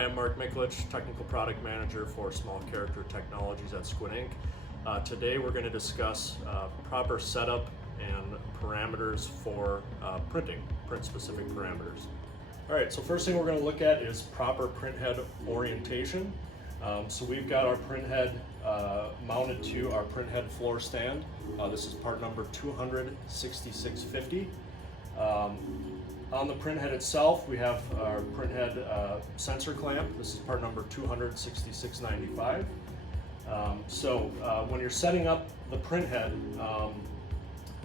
Hi, I'm Marc, Technical Product Manager for Small Character Technologies at Squid Inc. Today we're going to discuss proper setup and parameters for print-specific parameters. Alright, so first thing we're going to look at is proper printhead orientation. So we've got our printhead mounted to our printhead floor stand. This is part number 26650. On the printhead itself, we have our printhead sensor clamp. This is part number 26695. When you're setting up the printhead,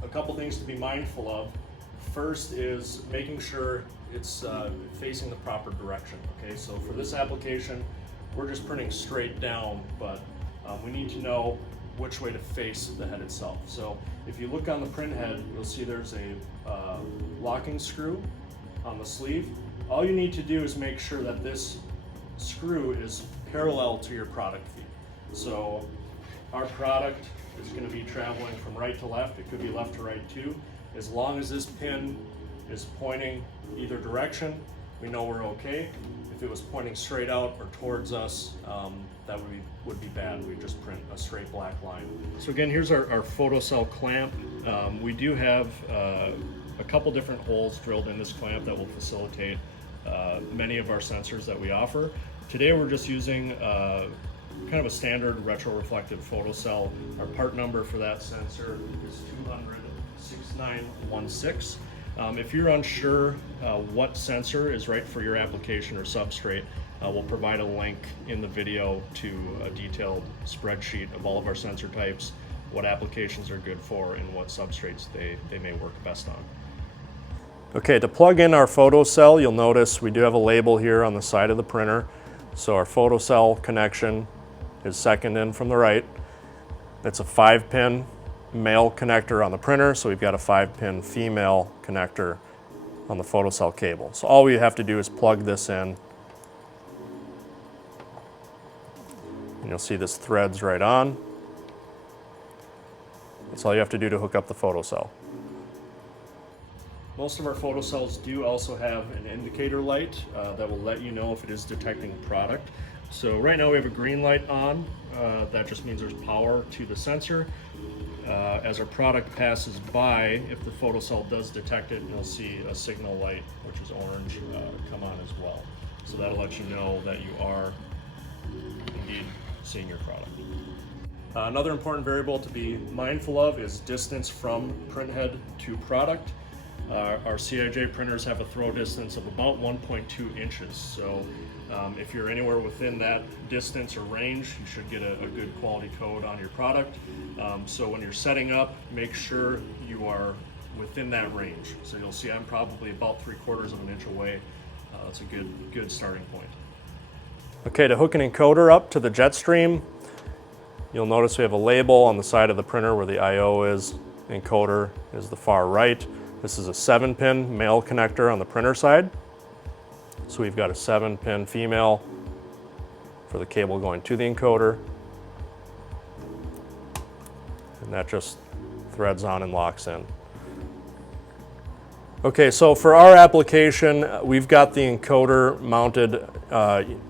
a couple things to be mindful of. First is making sure it's facing the proper direction. Okay, so for this application, we're just printing straight down, but we need to know which way to face the head itself. So if you look on the printhead, you'll see there's a locking screw on the sleeve. All you need to do is make sure that this screw is parallel to your product feed. So our product is going to be traveling from right to left. It could be left to right too. As long as this pin is pointing either direction, we know we're okay. If it was pointing straight out or towards us, that would be bad. We just print a straight black line. So again, here's our Photocell clamp. We do have a couple different holes drilled in this clamp that will facilitate many of our sensors that we offer. Today we're just using kind of a standard retroreflective photocell. Our part number for that sensor is 2006916. If you're unsure what sensor is right for your application or substrate, we'll provide a link in the video to a detailed spreadsheet of all of our sensor types, what applications are good for, and what substrates they may work best on. Okay, to plug in our photocell, you'll notice we do have a label here on the side of the printer. So our photocell connection is second in from the right. It's a 5-pin male connector on the printer, so we've got a 5-pin female connector on the photocell cable. So all we have to do is plug this in, and you'll see this threads right on. That's all you have to do to hook up the photocell. Most of our photocells do also have an indicator light that will let you know if it is detecting product. So right now we have a green light on. That just means there's power to the sensor. As our product passes by, if the photocell does detect it, you'll see a signal light, which is orange, come on as well. So that'll let you know that you are indeed seeing your product. Another important variable to be mindful of is distance from printhead to product. Our CIJ printers have a throw distance of about 1.2 inches. So if you're anywhere within that distance or range, you should get a good quality code on your product. So when you're setting up, make sure you are within that range. So you'll see I'm probably about 3/4 of an inch away. That's a good starting point. Okay, to hook an encoder up to the JetStream, you'll notice we have a label on the side of the printer where the I/O is. Encoder is the far right. This is a 7-pin male connector on the printer side. So we've got a 7-pin female for the cable going to the encoder. And that just threads on and locks in. Okay, so for our application, we've got the encoder mounted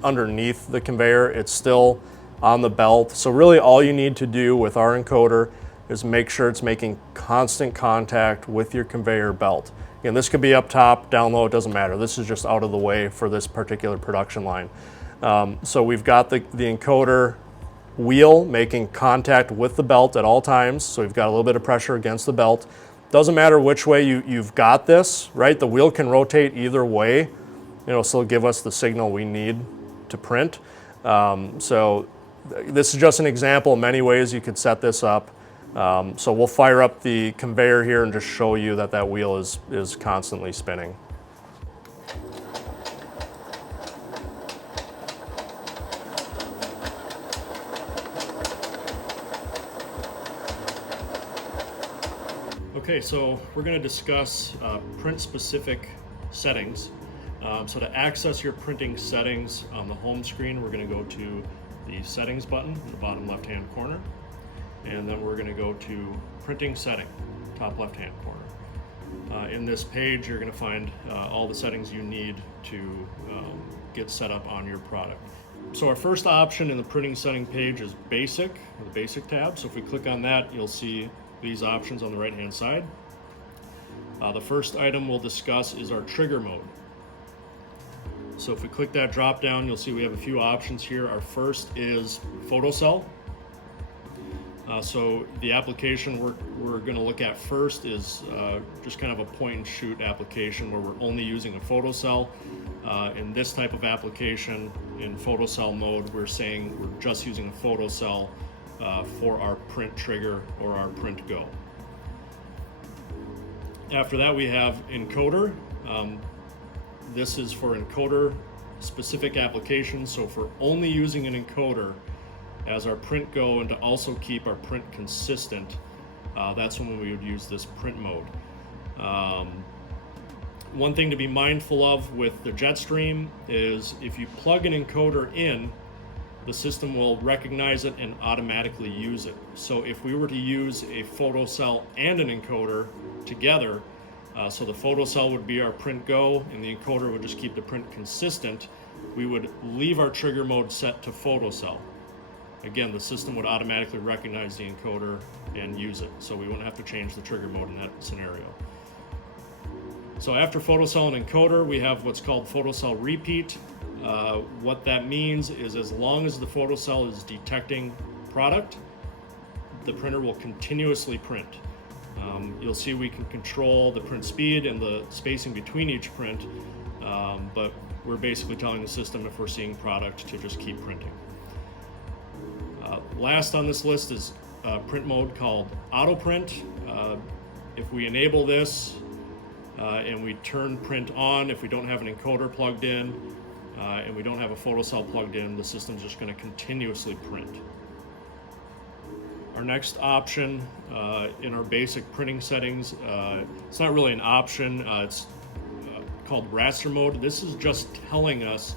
underneath the conveyor. It's still on the belt. So really all you need to do with our encoder is make sure it's making constant contact with your conveyor belt. Again, this could be up top, down low, it doesn't matter. This is just out of the way for this particular production line. So we've got the encoder wheel making contact with the belt at all times. So we've got a little bit of pressure against the belt. Doesn't matter which way you've got this, right? The wheel can rotate either way. It'll still give us the signal we need to print. So this is just an example of many ways you could set this up. So we'll fire up the conveyor here and just show you that that wheel is constantly spinning. Okay, so we're going to discuss print-specific settings. So to access your printing settings on the home screen, we're going to go to the settings button in the bottom left-hand corner. And then we're going to go to printing setting, top left-hand corner. In this page, you're going to find all the settings you need to get set up on your product. So our first option in the printing setting page is Basic, the Basic tab. So if we click on that, you'll see these options on the right-hand side. The first item we'll discuss is our trigger mode. So if we click that drop down, you'll see we have a few options here. Our first is Photocell. So the application we're going to look at first is just kind of a point and shoot application where we're only using a photocell. In this type of application, in photocell mode, we're saying we're just using a photocell for our print trigger or our print go. After that, we have Encoder. This is for encoder specific applications. So if we're only using an encoder as our print go and to also keep our print consistent, that's when we would use this print mode. One thing to be mindful of with the JetStream is if you plug an encoder in, the system will recognize it and automatically use it. So if we were to use a photocell and an encoder together, so the photocell would be our print go and the encoder would just keep the print consistent, we would leave our trigger mode set to photocell. Again, the system would automatically recognize the encoder and use it, so we wouldn't have to change the trigger mode in that scenario. So after photocell and encoder, we have what's called photocell repeat. What that means is as long as the photocell is detecting product, the printer will continuously print. You'll see we can control the print speed and the spacing between each print, but we're basically telling the system if we're seeing product to just keep printing. Last on this list is a print mode called auto print. If we enable this and we turn print on, if we don't have an encoder plugged in and we don't have a photocell plugged in, the system's just going to continuously print. Our next option in our basic printing settings, it's not really an option, it's called raster mode. This is just telling us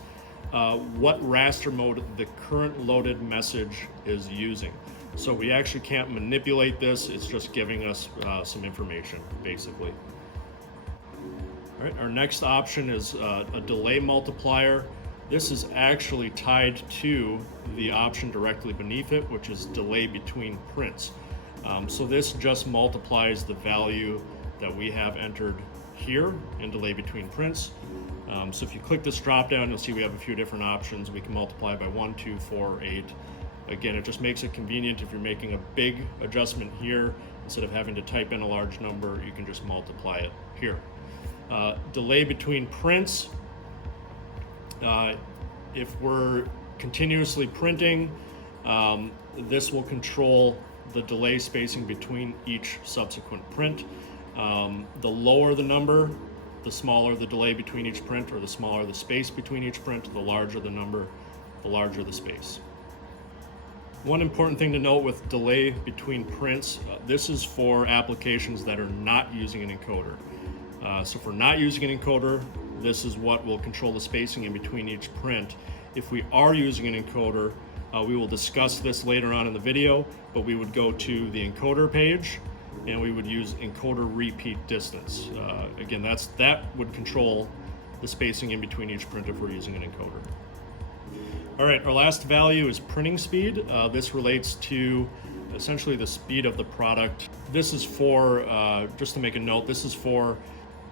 what raster mode the current loaded message is using. So we actually can't manipulate this, it's just giving us some information, basically. All right, our next option is a delay multiplier. This is actually tied to the option directly beneath it, which is delay between prints. So this just multiplies the value that we have entered here in delay between prints. So if you click this drop down, you'll see we have a few different options. We can multiply by 1, 2, 4, 8. Again, it just makes it convenient if you're making a big adjustment here. Instead of having to type in a large number, you can just multiply it here. Delay between prints. If we're continuously printing, this will control the delay spacing between each subsequent print. The lower the number, the smaller the delay between each print, or the smaller the space between each print, the larger the number, the larger the space. One important thing to note with delay between prints, this is for applications that are not using an encoder. So if we're not using an encoder, this is what will control the spacing in between each print. If we are using an encoder, we will discuss this later on in the video, but we would go to the encoder page and we would use encoder repeat distance. Again, that would control the spacing in between each print if we're using an encoder. All right, our last value is printing speed. This relates to essentially the speed of the product. This is for, just to make a note, this is for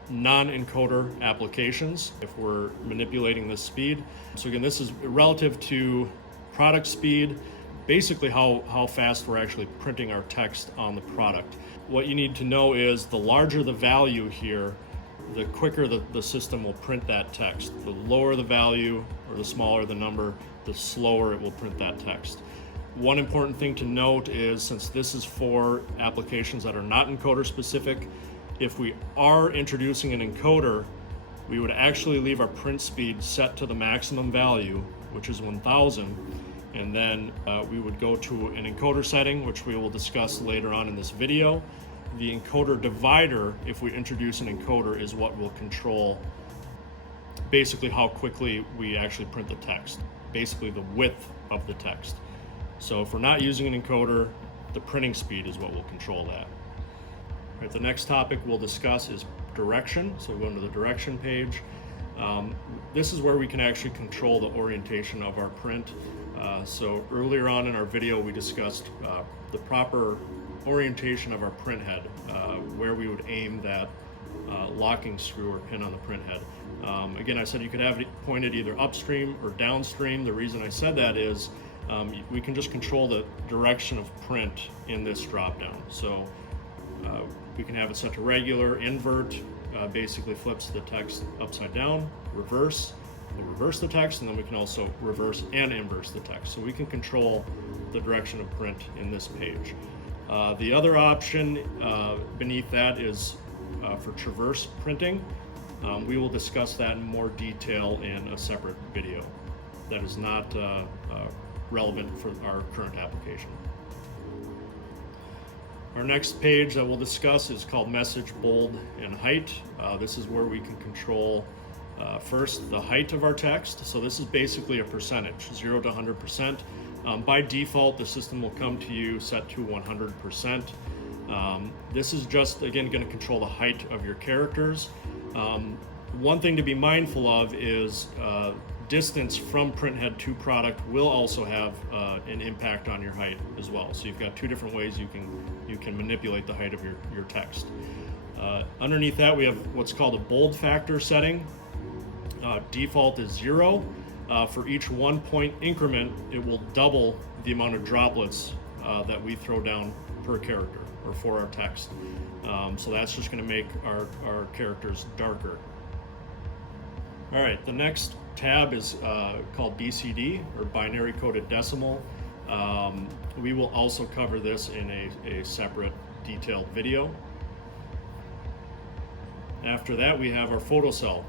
non-encoder applications if we're manipulating the speed. So again, this is relative to product speed, basically how fast we're actually printing our text on the product. What you need to know is the larger the value here, the quicker the system will print that text. The lower the value or the smaller the number, the slower it will print that text. One important thing to note is, since this is for applications that are not encoder specific, if we are introducing an encoder, we would actually leave our print speed set to the maximum value, which is 1000, and then we would go to an encoder setting, which we will discuss later on in this video. The encoder divider, if we introduce an encoder, is what will control basically how quickly we actually print the text, basically the width of the text. So if we're not using an encoder, the printing speed is what will control that. All right, the next topic we'll discuss is direction. So we'll go into the direction page. This is where we can actually control the orientation of our print. So earlier on in our video, we discussed the proper orientation of our print head, where we would aim that locking screw or pin on the print head. Again, I said you could have it pointed either upstream or downstream. The reason I said that is we can just control the direction of print in this drop down. So we can have it set to regular, invert, basically flips the text upside down, reverse, we'll reverse the text, and then we can also reverse and inverse the text. So we can control the direction of print in this page. The other option beneath that is for traverse printing. We will discuss that in more detail in a separate video. That is not relevant for our current application. Our next page that we'll discuss is called Message Bold and Height. This is where we can control first the height of our text. So this is basically a percentage, 0 to 100%. By default, the system will come to you set to 100%. This is just, again, going to control the height of your characters. One thing to be mindful of is distance from printhead to product will also have an impact on your height as well. So you've got two different ways you can manipulate the height of your text. Underneath that, we have what's called a bold factor setting. Default is 0. For each 1 point increment, it will double the amount of droplets that we throw down per character or for our text. So that's just going to make our characters darker. All right, the next tab is called BCD, or binary coded decimal. We will also cover this in a separate detailed video. After that, we have our Photocell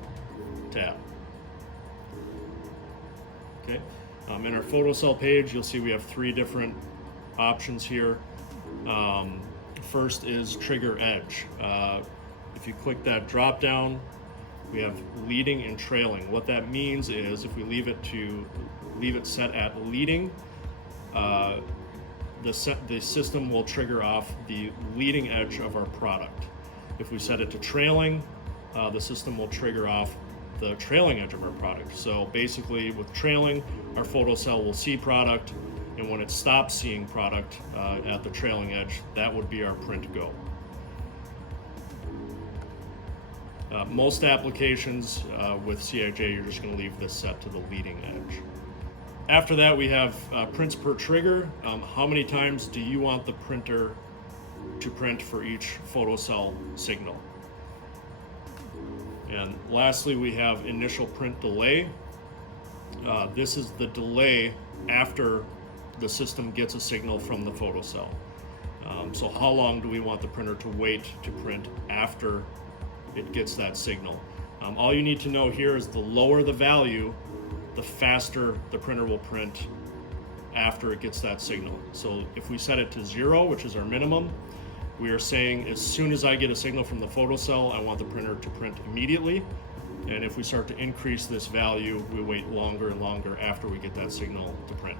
tab. Okay. In our Photocell page, you'll see we have 3 different options here. First is trigger edge. If you click that drop down, we have leading and trailing. What that means is if we leave it set at leading, the system will trigger off the leading edge of our product. If we set it to trailing, the system will trigger off the trailing edge of our product. So basically with trailing, our photocell will see product, and when it stops seeing product at the trailing edge, that would be our print go. Most applications with CIJ, you're just going to leave this set to the leading edge. After that, we have prints per trigger. How many times do you want the printer to print for each photocell signal? And lastly, we have initial print delay. This is the delay after the system gets a signal from the photocell. So how long do we want the printer to wait to print after it gets that signal? All you need to know here is the lower the value, the faster the printer will print after it gets that signal. So if we set it to 0, which is our minimum, we are saying as soon as I get a signal from the photocell, I want the printer to print immediately. And if we start to increase this value, we wait longer and longer after we get that signal to print.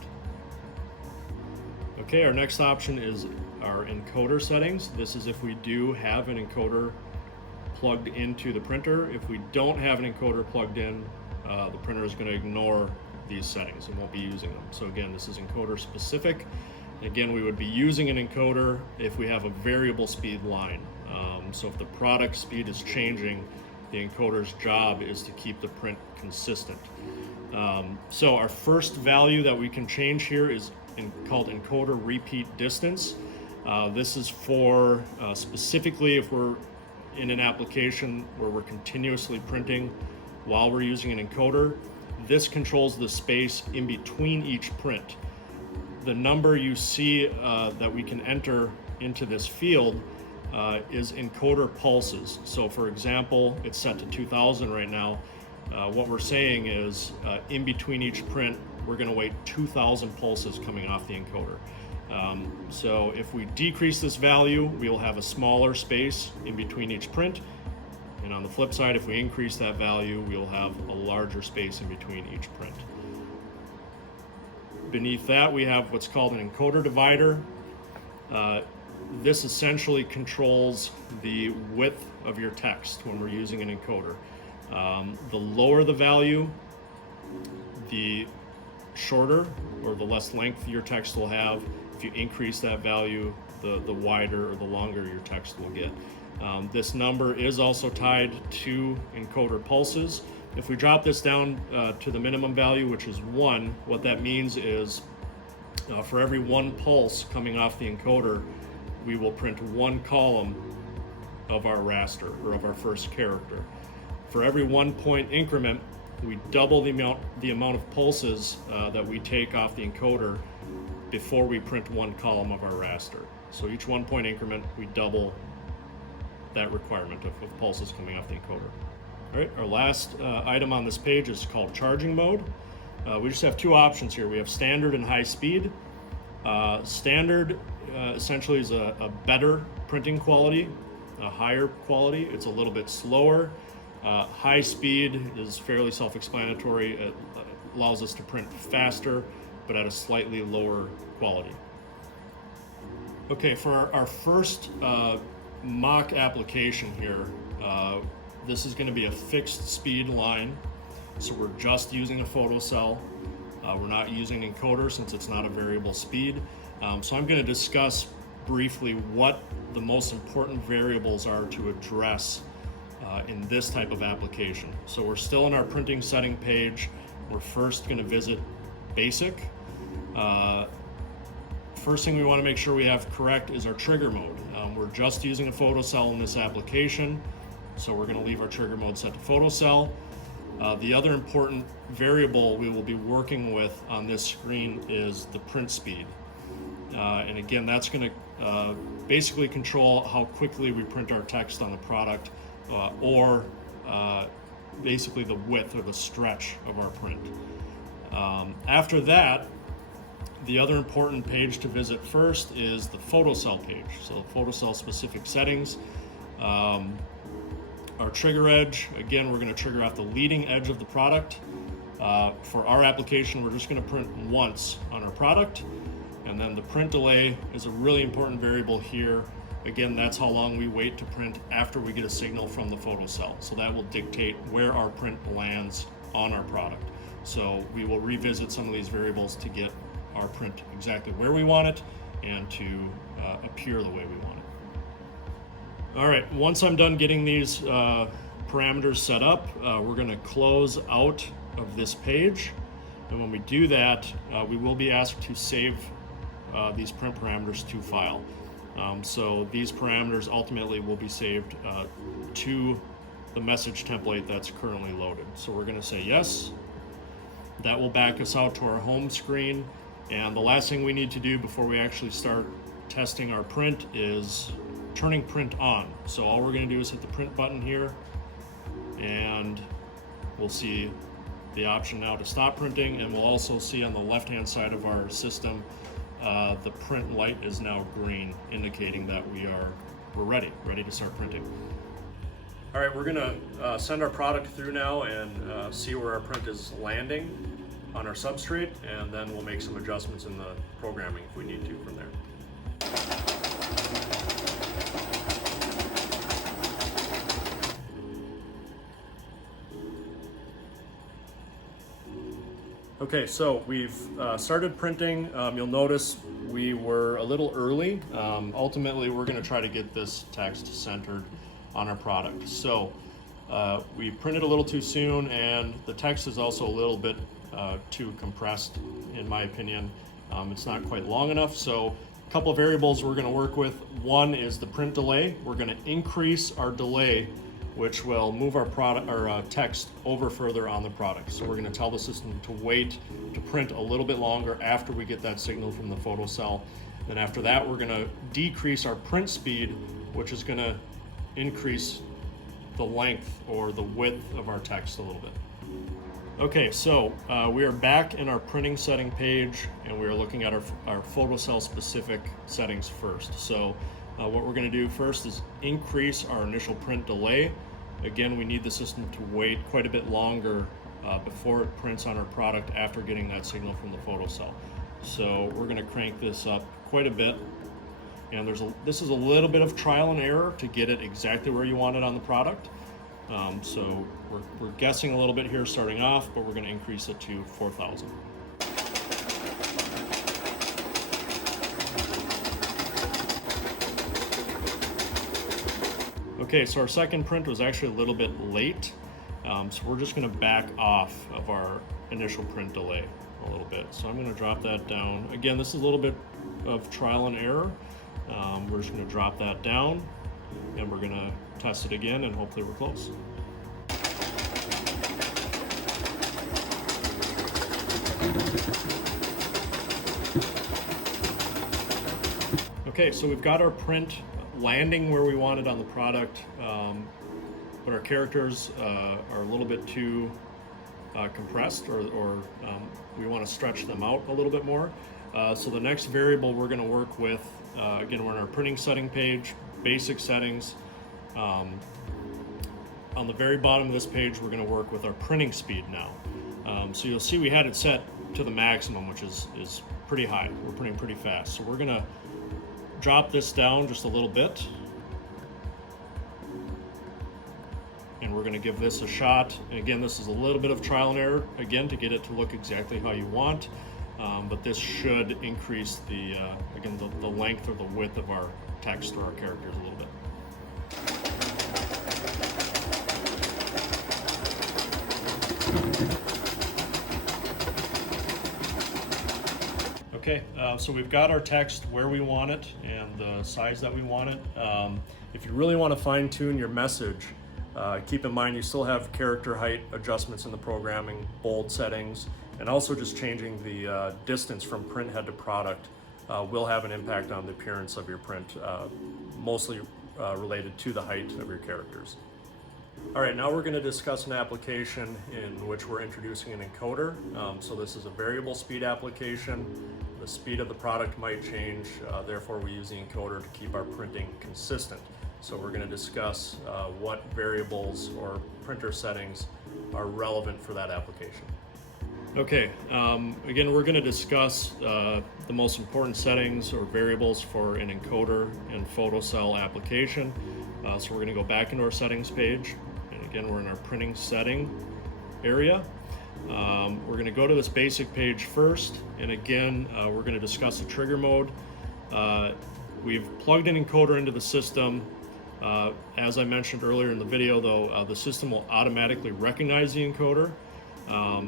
Okay, our next option is our encoder settings. This is if we do have an encoder plugged into the printer. If we don't have an encoder plugged in, the printer is going to ignore these settings and won't be using them. So again, this is encoder specific. Again, we would be using an encoder if we have a variable speed line. So if the product speed is changing, the encoder's job is to keep the print consistent. So our first value that we can change here is called encoder repeat distance. This is for specifically if we're in an application where we're continuously printing while we're using an encoder. This controls the space in between each print. The number you see that we can enter into this field is encoder pulses. So for example, it's set to 2000 right now. What we're saying is in between each print, we're going to wait 2000 pulses coming off the encoder. So if we decrease this value, we'll have a smaller space in between each print. And on the flip side, if we increase that value, we'll have a larger space in between each print. Beneath that, we have what's called an encoder divider. this essentially controls the width of your text when we're using an encoder. The lower the value, the shorter or the less length your text will have. If you increase that value, the wider or the longer your text will get. This number is also tied to encoder pulses. If we drop this down to the minimum value, which is 1, what that means is for every 1 pulse coming off the encoder, we will print 1 column of our raster or of our first character. For every 1 point increment, we double the amount of pulses that we take off the encoder before we print 1 column of our raster. So each 1 point increment, we double that requirement of pulses coming off the encoder. All right, our last item on this page is called charging mode. We just have 2 options here. We have standard and high speed. Standard essentially is a better printing quality, a higher quality. It's a little bit slower. High speed is fairly self-explanatory. It allows us to print faster, but at a slightly lower quality. Okay, for our first mock application here, this is going to be a fixed speed line. So we're just using a photocell. We're not using encoder since it's not a variable speed. So I'm going to discuss briefly what the most important variables are to address in this type of application. So we're still in our printing setting page. We're first going to visit basic. First thing we want to make sure we have correct is our trigger mode. We're just using a photocell in this application, so we're going to leave our trigger mode set to photocell. The other important variable we will be working with on this screen is the print speed. And again, that's going to basically control how quickly we print our text on the product, or basically the width or the stretch of our print. After that, the other important page to visit first is the photocell page. So photocell specific settings. Our trigger edge, again, we're going to trigger off the leading edge of the product. For our application, we're just going to print once on our product. And then the print delay is a really important variable here. Again, that's how long we wait to print after we get a signal from the photocell. So that will dictate where our print lands on our product. So we will revisit some of these variables to get our print exactly where we want it and to appear the way we want it. All right, once I'm done getting these parameters set up, we're going to close out of this page. And when we do that, we will be asked to save these print parameters to file. So these parameters ultimately will be saved to the message template that's currently loaded. So we're going to say yes. That will back us out to our home screen. And the last thing we need to do before we actually start testing our print is turning print on. So all we're going to do is hit the print button here, and we'll see the option now to stop printing, and we'll also see on the left-hand side of our system the print light is now green, indicating that we're ready to start printing. All right, we're going to send our product through now and see where our print is landing on our substrate, and then we'll make some adjustments in the programming if we need to from there. Okay, so we've started printing. You'll notice we were a little early. Ultimately, we're going to try to get this text centered on our product. So we printed a little too soon, and the text is also a little bit too compressed, in my opinion. It's not quite long enough. So a couple of variables we're going to work with. One is the print delay. We're going to increase our delay, which will move our product or text over further on the product. So we're going to tell the system to wait to print a little bit longer after we get that signal from the photocell. Then after that, we're going to decrease our print speed, which is going to increase the length or the width of our text a little bit. Okay, so we are back in our printing setting page, and we are looking at our photocell specific settings first. So what we're going to do first is increase our initial print delay. Again, we need the system to wait quite a bit longer before it prints on our product after getting that signal from the photocell. So we're going to crank this up quite a bit. And this is a little bit of trial and error to get it exactly where you want it on the product. So we're guessing a little bit here starting off, but we're going to increase it to 4,000. Okay, so our second print was actually a little bit late, so we're just going to back off of our initial print delay a little bit. So I'm going to drop that down. Again, this is a little bit of trial and error. We're just going to drop that down, and we're going to test it again, and hopefully we're close. Okay, so we've got our print landing where we want it on the product, but our characters are a little bit too compressed, or we want to stretch them out a little bit more. So the next variable we're going to work with, again, we're in our printing setting page, basic settings. On the very bottom of this page, we're going to work with our printing speed now. So you'll see we had it set to the maximum, which is pretty high. We're printing pretty fast. So we're going to drop this down just a little bit. And we're going to give this a shot. And again, this is a little bit of trial and error, again, to get it to look exactly how you want. But this should increase again, the length or the width of our text or our characters a little bit. Okay, so we've got our text where we want it and the size that we want it. If you really want to fine tune your message, keep in mind you still have character height adjustments in the programming, bold settings, and also just changing the distance from printhead to product will have an impact on the appearance of your print, mostly related to the height of your characters. All right, now we're going to discuss an application in which we're introducing an encoder. So this is a variable speed application. The speed of the product might change, therefore we use the encoder to keep our printing consistent. So we're going to discuss what variables or printer settings are relevant for that application. Okay, again, we're going to discuss the most important settings or variables for an encoder and Photocell application. So we're going to go back into our settings page, and again, we're in our printing setting area. We're going to go to this basic page first, and again, we're going to discuss the trigger mode. We've plugged an encoder into the system. As I mentioned earlier in the video, though, the system will automatically recognize the encoder.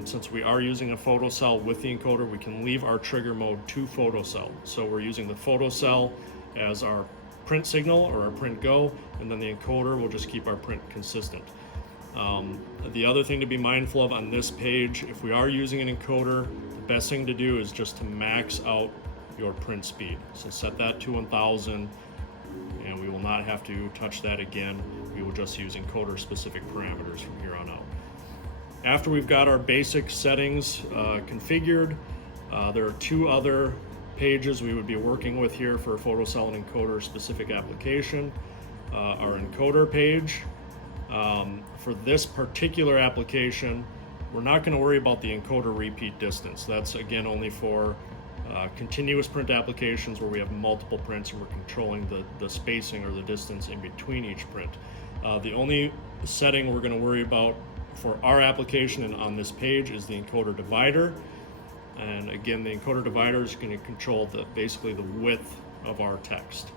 Since we are using a Photocell with the encoder, we can leave our trigger mode to Photocell. So we're using the Photocell as our print signal or our print go, and then the encoder will just keep our print consistent. The other thing to be mindful of on this page, if we are using an encoder, the best thing to do is just to max out your print speed. So set that to 1000, and we will not have to touch that again. We will just use encoder specific parameters from here on out. After we've got our basic settings configured, there are two other pages we would be working with here for a Photocell and encoder specific application. Our encoder page. For this particular application, we're not going to worry about the encoder repeat distance. That's again only for continuous print applications where we have multiple prints and we're controlling the spacing or the distance in between each print. The only setting we're going to worry about for our application and on this page is the encoder divider. And again, the encoder divider is going to control basically the width of our text.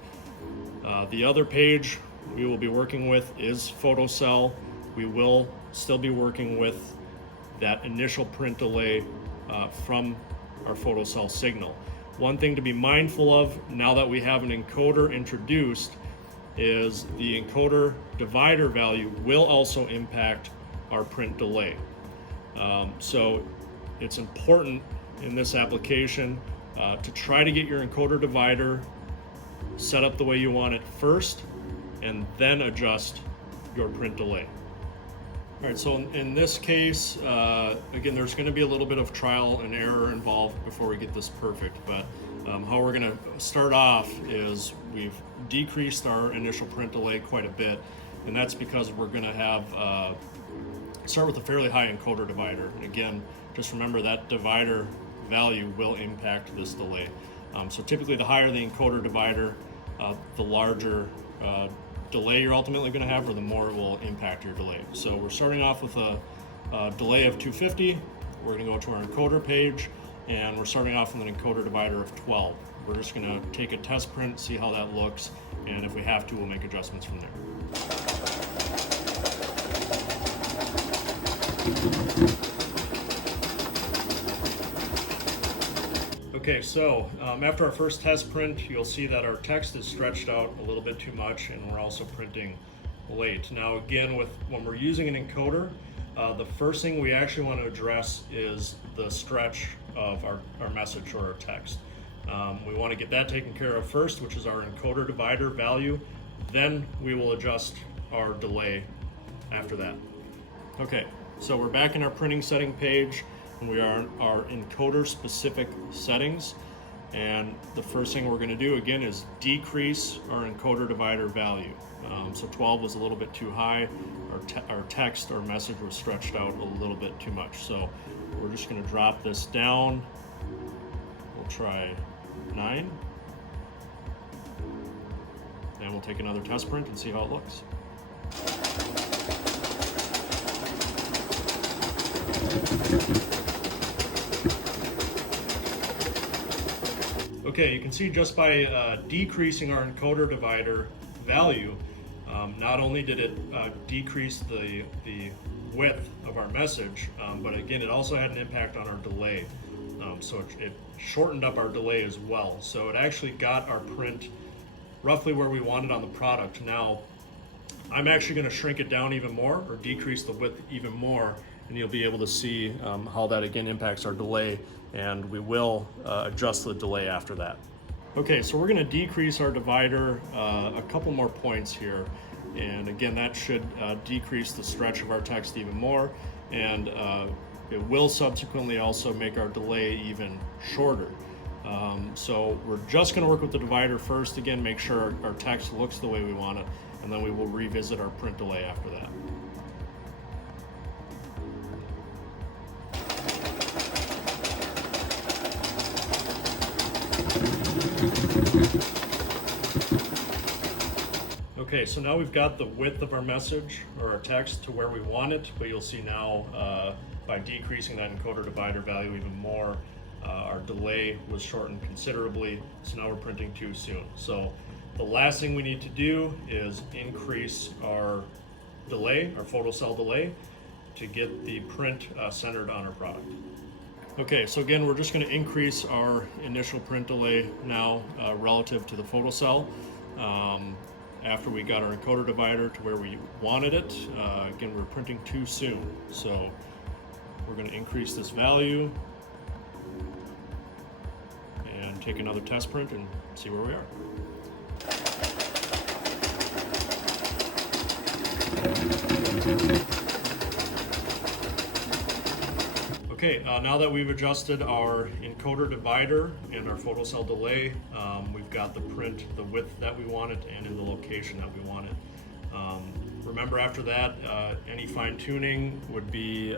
The other page we will be working with is Photocell. We will still be working with that initial print delay from our Photocell signal. One thing to be mindful of now that we have an encoder introduced is the encoder divider value will also impact our print delay. So it's important in this application to try to get your encoder divider set up the way you want it first, and then adjust your print delay. All right, so in this case, again, there's going to be a little bit of trial and error involved before we get this perfect, but how we're going to start off is we've decreased our initial print delay quite a bit, and that's because we're going to have start with a fairly high encoder divider. And again, just remember that divider value will impact this delay. So typically the higher the encoder divider, the larger delay you're ultimately going to have, or the more it will impact your delay. So we're starting off with a delay of 250. We're going to go to our encoder page, and we're starting off with an encoder divider of 12. We're just going to take a test print, see how that looks, and if we have to, we'll make adjustments from there. Okay, so after our first test print, you'll see that our text is stretched out a little bit too much, and we're also printing late. Now again, when we're using an encoder, the first thing we actually want to address is the stretch of our message or our text. We want to get that taken care of first, which is our encoder divider value. Then we will adjust our delay after that. Okay, so we're back in our printing setting page, and we are in our encoder specific settings. And the first thing we're going to do again is decrease our encoder divider value. So 12 was a little bit too high. Our text, our message was stretched out a little bit too much. So we're just going to drop this down. We'll try 9. And we'll take another test print and see how it looks. Okay, you can see just by decreasing our encoder divider value, not only did it decrease the width of our message, but again, it also had an impact on our delay. So it shortened up our delay as well. So it actually got our print roughly where we wanted on the product. Now, I'm actually going to shrink it down even more, or decrease the width even more, and you'll be able to see how that again impacts our delay, and we will adjust the delay after that. Okay, so we're going to decrease our divider a couple more points here, and again, that should decrease the stretch of our text even more, and it will subsequently also make our delay even shorter. So we're just going to work with the divider first, again, make sure our text looks the way we want it, and then we will revisit our print delay after that. Okay, so now we've got the width of our message or our text to where we want it, but you'll see now by decreasing that encoder divider value even more, our delay was shortened considerably, so now we're printing too soon. So the last thing we need to do is increase our delay, our photocell delay, to get the print centered on our product. Okay, so again, we're just going to increase our initial print delay now relative to the photocell. After we got our encoder divider to where we wanted it, again, we're printing too soon. So we're going to increase this value and take another test print and see where we are. Okay, now that we've adjusted our encoder divider and our photocell delay, we've got the print, the width that we wanted, and in the location that we wanted. Remember, after that, any fine tuning would be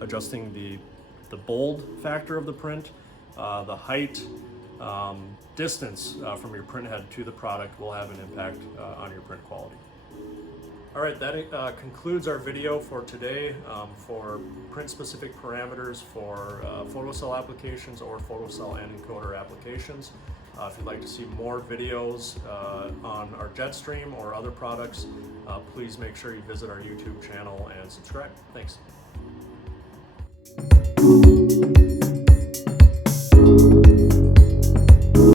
adjusting the bold factor of the print, the height, distance from your printhead to the product will have an impact on your print quality. All right, that concludes our video for today for print-specific parameters for photocell applications or photocell and encoder applications. If you'd like to see more videos on our JetStream or other products, please make sure you visit our YouTube channel and subscribe. Thanks.